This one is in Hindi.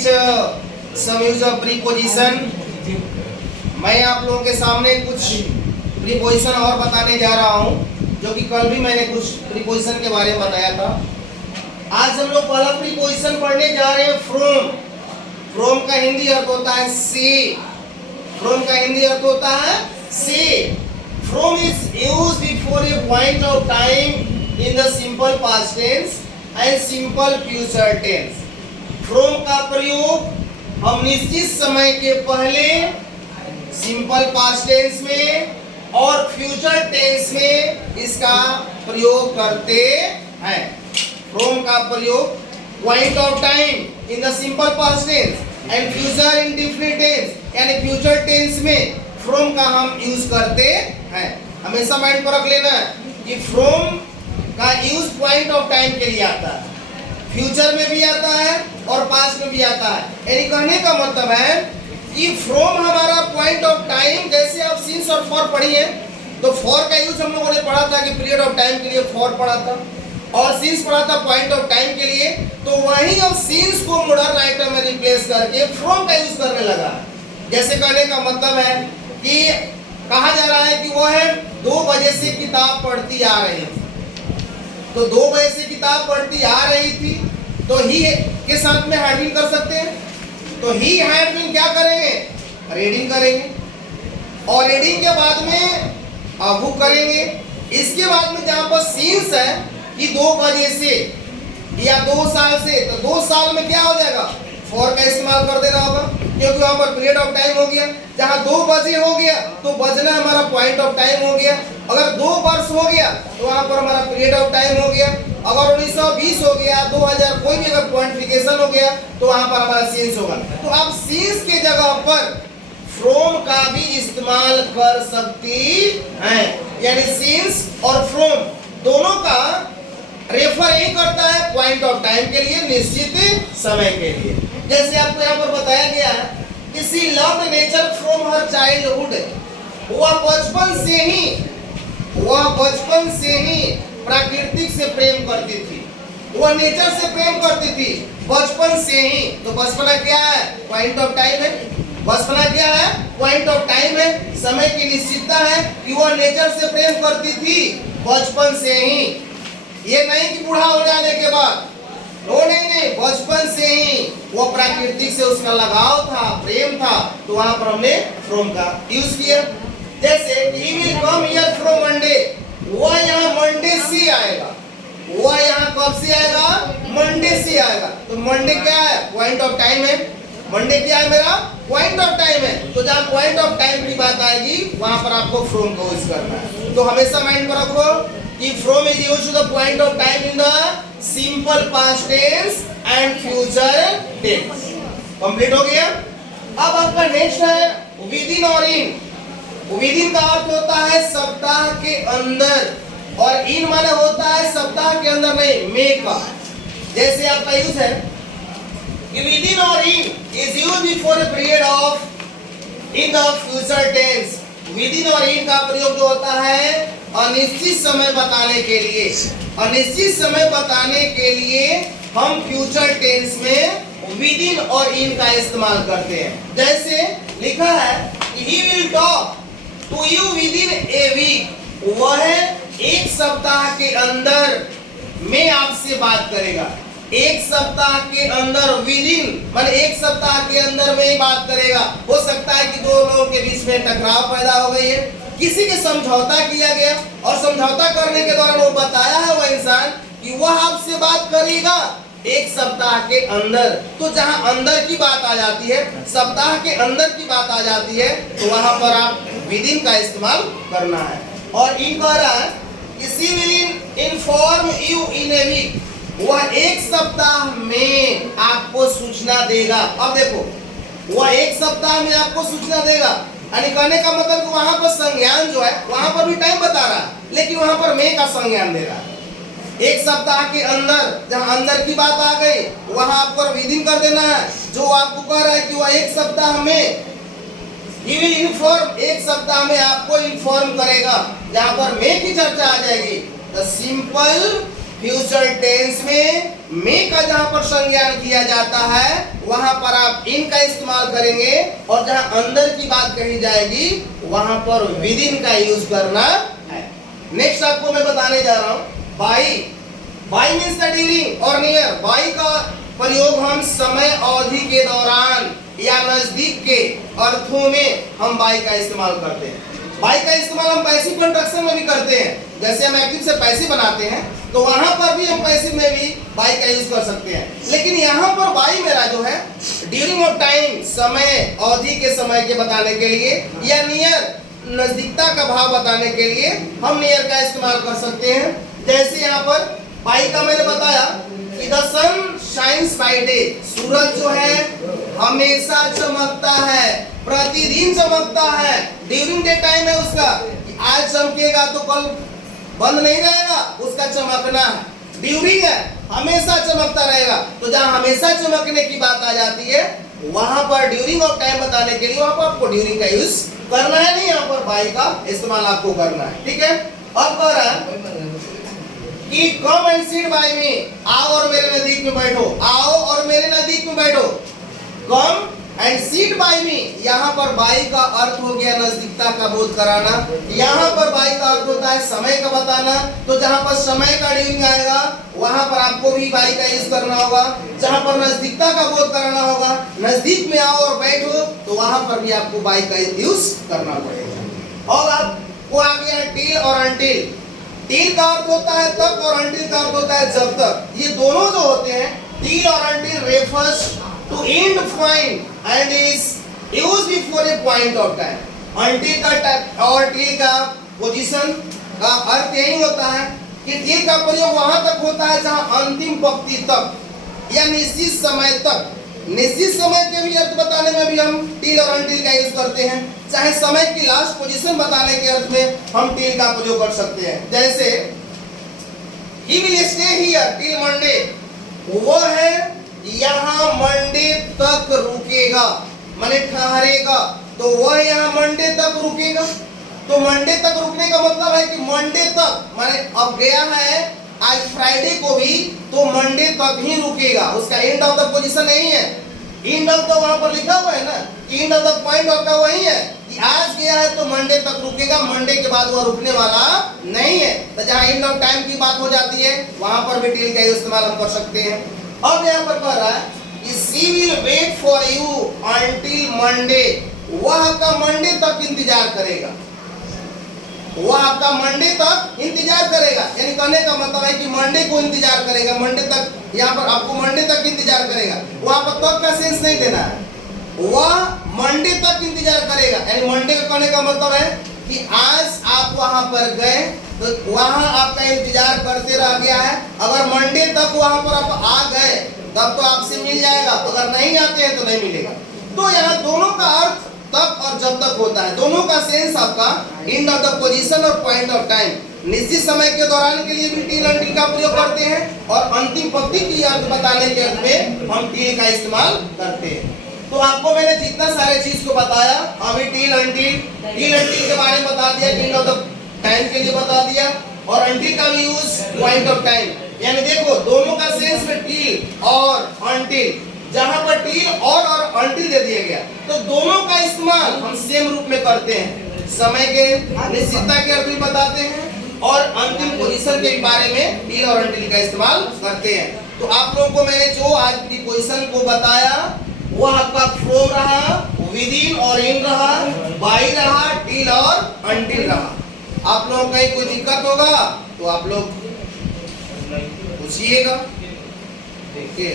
teach some use of preposition. मैं आप लोगों के सामने कुछ प्रीपोजिशन और बताने जा रहा हूँ, जो कि कल भी मैंने कुछ प्रीपोजिशन के बारे में बताया था। आज हम लोग पहला प्रीपोजिशन पढ़ने जा रहे हैं फ्रॉम। फ्रॉम का हिंदी अर्थ होता है से। फ्रॉम का हिंदी अर्थ होता है से। From is used before a point of time in the simple past tense and simple future tense. From का प्रयोग हम निश्चित समय के पहले सिंपल पास्ट टेंस में और फ्यूचर टेंस में इसका प्रयोग करते हैं। फ्रॉम का प्रयोग point of time in the simple past tense and future indefinite tense यानी फ्यूचर टेंस में फ्रॉम का हम यूज करते हैं। हमेशा माइंड पर रख लेना कि फ्रॉम का यूज पॉइंट ऑफ टाइम के लिए आता है, फ्यूचर में भी आता है और पास्ट में भी आता है। यानी कहने का मतलब है कि फ्रॉम हमारा पॉइंट ऑफ टाइम, जैसे आप सिंस और फॉर पढ़ी है, तो फॉर का यूज हम लोगों ने पढ़ा था कि पीरियड ऑफ टाइम के लिए फॉर पढ़ा था और सिंस पढ़ा था पॉइंट ऑफ टाइम के लिए। तो वही अब सिंस को मॉडर्न राइटर में रिप्लेस करके फ्रॉम का यूज करने लगा। जैसे कहने का मतलब है कि कहा जा रहा है कि वो है 2 बजे से किताब पढ़ती आ रही थी, तो 2 बजे से किताब पढ़ती आ रही थी, तो ही के साथ में हैड बीन कर सकते हैं। तो ही हैड बीन क्या करेंगे, रीडिंग करेंगे और रीडिंग के बाद में बुक करेंगे। इसके बाद में जहां पर सीन्स है कि 2 बजे से या 2 साल से, तो 2 साल में क्या हो जाएगा, फॉर का इस्तेमाल कर देना होगा, क्योंकि वहां पर पीरियड ऑफ टाइम हो गया। जहां 2 बजे हो गया तो बजना हमारा पॉइंट ऑफ टाइम हो गया। अगर 2 वर्ष हो गया तो वहां पर हमारा पीरियड ऑफ टाइम हो गया। अगर 1920 हो गया, 2000 कोई भी अगर क्वांटिफिकेशन हो गया तो वहां पर हमारा सीन्स होगा। तो आप सीन्स के जगह पर फ्रॉम का भी इस्तेमाल कर सकती हैं। यानी सीन्स और फ्रॉम दोनों का रेफर एक करता है पॉइंट ऑफ टाइम के लिए, निश्चित समय के लिए। जैसे आपको यहाँ पर बताया गया कि she loved nature from her childhood. वह बचपन से ही प्राकृतिक से प्रेम करती थी, वह नेचर से प्रेम करती थी बचपन से ही। तो बचपना क्या है, पॉइंट ऑफ टाइम है। बचपना क्या है, पॉइंट ऑफ टाइम है, समय की निश्चितता है कि वह नेचर से प्रेम करती थी बचपन से ही। ये नहीं कि बूढ़ा हो जाने के बाद, नहीं, बचपन से ही वो प्राकृतिक से उसका लगाव था, प्रेम था, तो वहां पर हमने फ्रॉम का यूज किया। जैसे he will come here from Monday, वह यहाँ मंडे से आएगा। वह यहाँ कब से आएगा, मंडे से आएगा। तो मंडे क्या है, पॉइंट ऑफ टाइम है। मंडे क्या है, मेरा पॉइंट ऑफ टाइम है। तो जहाँ पॉइंट ऑफ टाइम की बात आएगी वहां पर आपको फ्रॉम का यूज करना है। तो हमेशा माइंड पर रखो कि from is used to the point of time in the simple past tense and future tense. Complete हो गया। अब आपका नेक्स्ट है विद इन और इन। विद इन का अर्थ होता है सप्ताह के अंदर और इन माने होता है सप्ताह के अंदर नहीं, में का। जैसे आपका यूज है कि विद इन और in is used before a period of in the future tense. Within और इन का प्रयोग जो होता है अनिश्चित समय बताने के लिए। अनिश्चित समय बताने के लिए हम फ्यूचर टेंस में विद इन और इन का इस्तेमाल करते हैं। जैसे लिखा है he will talk to you within a week, वह एक सप्ताह के अंदर में आपसे बात करेगा। एक सप्ताह के अंदर, विद इन माने एक सप्ताह के अंदर में बात करेगा। हो सकता है कि 2 लोगों के बीच में टकराव पैदा हो गई है, किसी के समझौता किया गया और समझौता करने के दौरान वो बताया है वह इंसान कि वह आपसे बात करेगा एक सप्ताह के अंदर। तो जहां अंदर की बात आ जाती है, सप्ताह के अंदर की बात आ जाती है, तो वहां पर आप विद इन का इस्तेमाल करना है। और इन कह रहा है कि she will inform you in a week, वह एक सप्ताह में आपको सूचना देगा। अब देखो, वह एक सप्ताह में आपको सूचना देगा, यानी कहने का मतलब कि वहां पर संज्ञान जो है वहां पर भी टाइम बता रहा है, लेकिन वहां पर में का संज्ञान दे रहा है। एक सप्ताह के अंदर, जहां अंदर की बात आ गई वहां आपको विद इन कर देना है। जो आपको कह रहा है कि वह एक सप्ताह में he will inform, एक सप्ताह में आपको इन्फॉर्म करेगा। जहां पर में की चर्चा आ जाएगी, द सिंपल फ्यूचर टेंस में मे का जहां पर संज्ञान किया जाता है वहां पर आप इन का इस्तेमाल करेंगे, और जहां अंदर की बात कही जाएगी वहां पर विद इन का यूज करना है। नेक्स्ट आपको मैं बताने जा रहा हूं by. By means the during और नियर। बाई का प्रयोग हम समय अवधि के दौरान या नजदीक के अर्थों में हम बाई का इस्तेमाल करते हैं। बाई का इस्तेमाल हम पैसिव कंस्ट्रक्शन में भी करते हैं, जैसे हम एक्टिव से पैसिव बनाते हैं तो वहां पर भी हम पैसिव में भी बाई का यूज कर सकते हैं। लेकिन यहाँ पर बाई मेरा जो है ड्यूरिंग ऑफ टाइम, समय अवधि के समय के बताने के लिए, या नियर नजदीकता का भाव बताने के लिए हम नियर का इस्तेमाल कर सकते हैं। जैसे यहाँ पर बाई का मैंने बताया कि the sun shines by day, सूरज जो है हमेशा चमकता है, प्रतिदिन चमकता है। ड्यूरिंग डे टाइम है उसका, आज चमकेगा तो कल बंद नहीं रहेगा, उसका चमकना है। ड्यूरिंग है, हमेशा चमकता रहेगा। तो जहां हमेशा चमकने की बात आ जाती है वहां पर ड्यूरिंग ऑफ टाइम बताने के लिए वहां पर आपको ड्यूरिंग का यूज करना है, नहीं यहाँ पर बाई का इस्तेमाल आपको करना है। ठीक है, अब कह रहा है कि कम एंड सीट बाय मी, आओ और मेरे नजदीक में बैठो, आओ और मेरे नजदीक में बैठो। कम एंड सीट बाय मी, यहाँ पर बाई का अर्थ हो गया नजदीकता का बोध कराना। यहाँ पर बाई का अर्थ होता है समय का बताना। तो जहाँ पर समय का ड्यूरिंग आएगा वहां पर आपको भी बाई का यूज करना होगा। जहाँ पर नजदीकता का बोध कराना होगा, नजदीक में आओ और बैठो, तो वहां पर भी आपको बाई का यूज करना पड़ेगा। और आपको आ गया टिल और अनटिल। टिल का अर्थ होता है तक और अनटिल का अर्थ होता है जब तक। ये दोनों जो होते हैं टिल और until refers to end point and is used before a point of time. Until का और टिल का पोजीशन का अर्थ यही होता है कि टिल का प्रयोग वहां तक होता है जहां अंतिम पंक्ति तक या निश्चित समय तक। निश्चित समय के भी अर्थ बताने में भी हम टिल और अनटिल का यूज करते हैं। चाहे समय की लास्ट पोजीशन बताने के अर्थ में हम टिल का प्रयोग कर सकते हैं। जैसे he will stay here till Monday, वो है यहाँ मंडे तक रुकेगा, माने ठहरेगा। तो वह यहाँ मंडे तक रुकेगा। तो मंडे तक रुकने का मतलब है कि मंडे तक, माने अब गया है आज फ्राइडे को भी, तो मंडे तक ही रुकेगा। उसका एंड ऑफ द पोजीशन नहीं है, एंड ऑफ द वहां पर लिखा हुआ है ना, end of the point of का वही है कि आज गया है तो मंडे तक रुकेगा, मंडे के बाद वह रुकने वाला नहीं है। तो जहां एंड ऑफ टाइम की बात हो जाती है वहां पर भी टिल का इस्तेमाल हम कर सकते हैं। अब यहाँ पर कह रहा है कि she will wait for you until Monday, वह आपका मंडे तक इंतजार करेगा। वह आपका मंडे तक इंतजार करेगा, यानी कहने का मतलब है कि मंडे को इंतजार करेगा, मंडे तक, यहाँ पर आपको मंडे तक इंतजार करेगा। वहां पर तक का सेंस नहीं देना है, वह मंडे तक इंतजार करेगा। यानी मंडे का कहने का मतलब है कि आज आप वहां पर गए तो वहां आपका इंतजार करते रह गया है। अगर मंडे तक वहां पर आप आ गए तब तो आपसे मिल जाएगा, अगर नहीं आते हैं तो नहीं मिलेगा। तो यहाँ दोनों का अर्थ तक और जब तक होता है, दोनों का सेंस आपका एंड ऑफ द पोजीशन और पॉइंट ऑफ टाइम। निश्चित समय के दौरान के लिए भी टिल अनटिल का प्रयोग करते हैं, और अंतिम पंक्ति की अर्थ बताने के अर्थ में हम टिल का इस्तेमाल करते हैं। तो आपको मैंने जितना सारे चीज को बताया, अभी टिल अनटिल के बारे में बता दिया, एंड ऑफ द टाइम के लिए बता दिया, और अनटिल का भी यूज पॉइंट ऑफ टाइम। यानी देखो दोनों का सेंस में टिल और अनटिल, जहां पर टिल और अनटिल दे दिया गया तो दोनों का इस्तेमाल हम सेम रूप में करते हैं। समय के निश्चितता के अर्थ भी बताते हैं और अंतिम पोजीशन के बारे में टिल और अनटिल का इस्तेमाल करते हैं। तो आप लोगों को मैंने जो आज की पोजीशन को बताया वो आपका फ्रॉम रहा, विद इन और इन रहा, बाय रहा, टिल और अनटिल रहा। आप लोगों को कोई दिक्कत होगा तो आप लोग पूछिएगा। देखिए